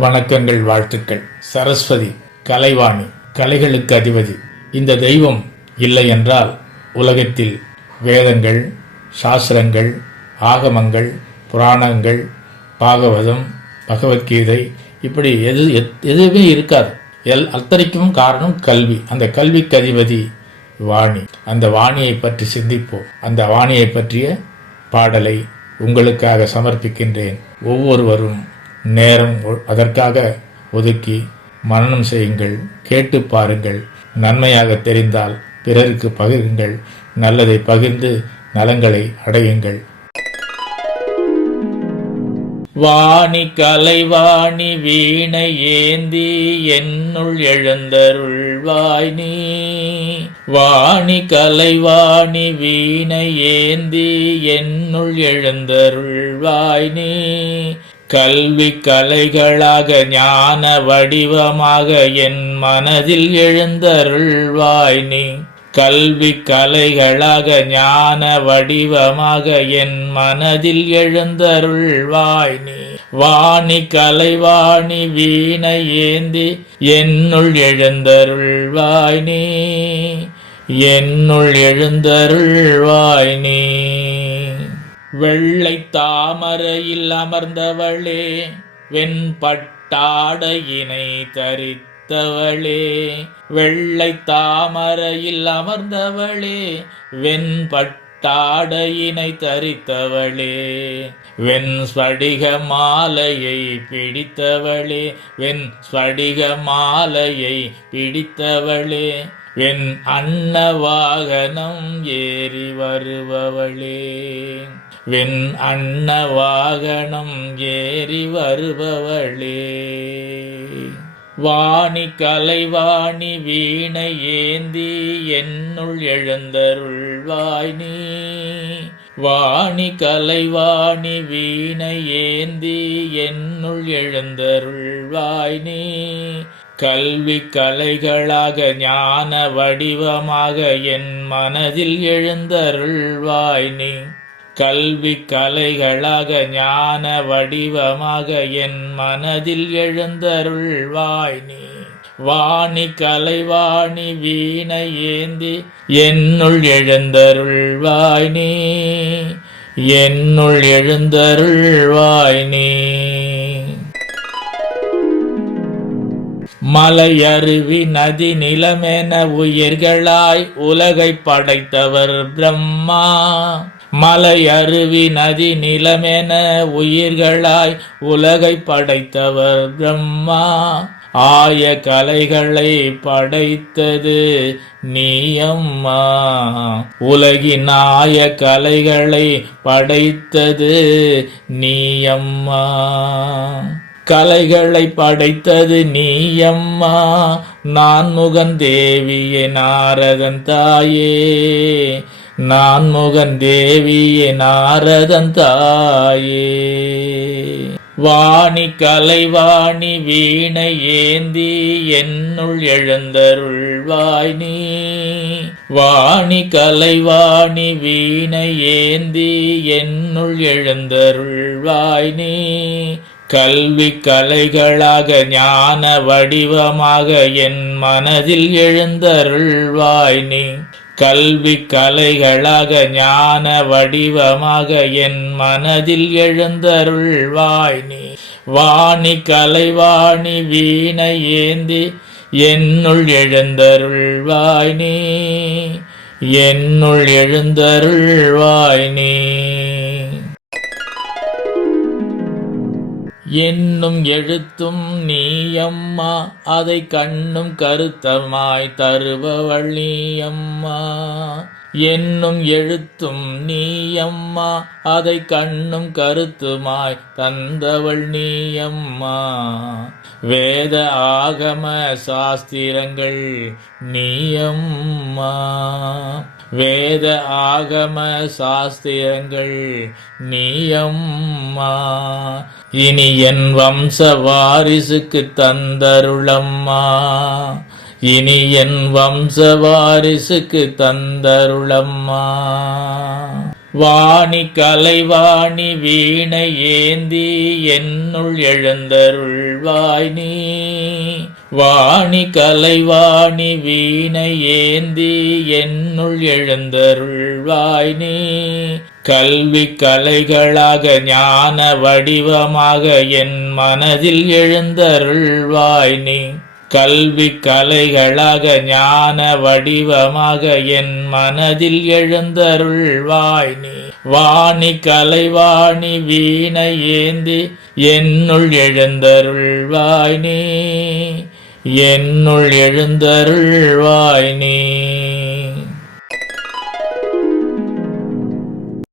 வணக்கங்கள் வாழ்த்துக்கள். சரஸ்வதி கலைவாணி கலைகளுக்கு அதிபதி. இந்த தெய்வம் இல்லை என்றால் உலகத்தில் வேதங்கள் சாஸ்திரங்கள் ஆகமங்கள் புராணங்கள் பாகவதம் பகவத்கீதை இப்படி எது எத்- எதுவுமே இருக்காது. எல் அத்தனைக்கும் காரணம் கல்வி. அந்த கல்விக்கு அதிபதி வாணி. அந்த வாணியை பற்றி சிந்திப்போம். அந்த வாணியை பற்றிய பாடலை உங்களுக்காக சமர்ப்பிக்கின்றேன். ஒவ்வொருவரும் நேரம் ஒ- அதற்காக ஒதுக்கி மனனம் செய்யுங்கள் கேட்டு பாருங்கள். நன்மையாக தெரிந்தால் பிறருக்கு பகிருங்கள். நல்லதை பகிர்ந்து நலங்களை அடையுங்கள். வாணி கலைவாணி வீணை ஏந்தி என்னுள் எழுந்தருள்வாய் நீ. வாணி கலைவாணி வீணை ஏந்தி என்னுள் எழுந்தருள்வாய் நீ. கல்வி கலைகளாக ஞான வடிவமாக என் மனதில் எழுந்தருள்வாய் நீ. கல்வி கலைகளாக ஞான வடிவமாக என் மனதில் எழுந்தருள்வாய் நீ. வாணி கலைவாணி வீணை ஏந்தி என்னுள் எழுந்தருள்வாய் நீ. என்னுள் எழுந்தருள்வாய் நீ. வெள்ளை தாமரையில் அமர்ந்தவளே வெண்பட்டாடையினை தரித்தவளே. வெள்ளை தாமரையில் அமர்ந்தவளே வெண்பட்டாடையினை தரித்தவளே. வெண் ஸ்படிக மாலையை பிடித்தவளே வெண் ஸ்படிக மாலையை பிடித்தவளே. வெண் அன்ன வாகனம் ஏறி வருபவளே. வெண் அன்ன வாகனம் ஏறி வருபவளே. வாணி கலைவாணி வீணை ஏந்தி என்னுள் எழுந்தருள்வாய் நீ. வாணி கலைவாணி வீணை ஏந்தி என்னுள் எழுந்தருள்வாய் நீ. கல்வி கலைகளாக ஞான வடிவமாக என் மனதில் எழுந்தருள்வாய் நீ. கல்வி கலைகளாக ஞான வடிவமாக என் மனதில் எழுந்தருள்வாய் நீ. வாணி கலைவாணி வீணை ஏந்தி என்னுள் எழுந்தருள்வாய் நீ. என்னுள் எழுந்தருள்வாய் நீ. மலையருவி நதி நிலமென உயிர்களாய் உலகை படைத்தவர் பிரம்மா. மலையருவி நதி நிலமென உயிர்களாய் உலகை படைத்தவர் பிரம்மா. ஆய கலைகளை படைத்தது நீயம்மா. உலகின் ஆய கலைகளை படைத்தது நீயம்மா. கலைகளை படைத்தது நீயம்மா. நான் முகன் தேவியே நாரதன் தாயே. நான் முகன் தேவியே நாரதன் தாயே. வாணி கலைவாணி வீணை ஏந்தி என்னுள் எழுந்தருள்வாய் நீ. வாணி கலைவாணி வீணை ஏந்தி என்னுள் எழுந்தருள்வாய் நீ. கல்வி கலைகளாக ஞான வடிவமாக என் மனதில் எழுந்தருள்வாய் நீ. கல்வி கலைகளாக ஞான வடிவமாக என் மனதில் எழுந்தருள்வாய் நீ. வாணி கலைவாணி வீணை ஏந்தி என்னுள் எழுந்தருள்வாய் நீ. என்னுள் எழுந்தருள்வாய் நீ. என்னும் எழுத்தும் நீயம்மா அதை கண்ணும் கருத்தமாய் தருபவள் நீயம்மா என்னும் எழுத்தும் நீயம்மா அதை கண்ணும் கருத்துமாய் தந்தவள் நீயம்மா வேத ஆகம சாஸ்திரங்கள் நீயம்மா. வேத ஆகம சாஸ்திரங்கள் நீயம்மா. இனி என் வம்ச வாரிசுக்கு தந்தருளம்மா. இனி என் வம்ச வாரிசுக்கு தந்தருளம்மா. வாணி கலைவாணி வீணை ஏந்தி என்னுள் எழுந்தருள்வாய் நீ. வாணி கலைவாணி வீணை ஏந்தி என்னுள் எழுந்தருள்வாய் நீ. கல்வி கலைகளாக ஞான வடிவமாக என் மனதில் எழுந்தருள்வாய் நீ. கல்வி கலைகளாக ஞான வடிவமாக என் மனதில் எழுந்தருள்வாய் நீ. வாணி கலைவாணி வீணை ஏந்தி என்னுள் எழுந்தருள்வாய் நீ. என்னுள் எழுந்தருள்வாய் நீ.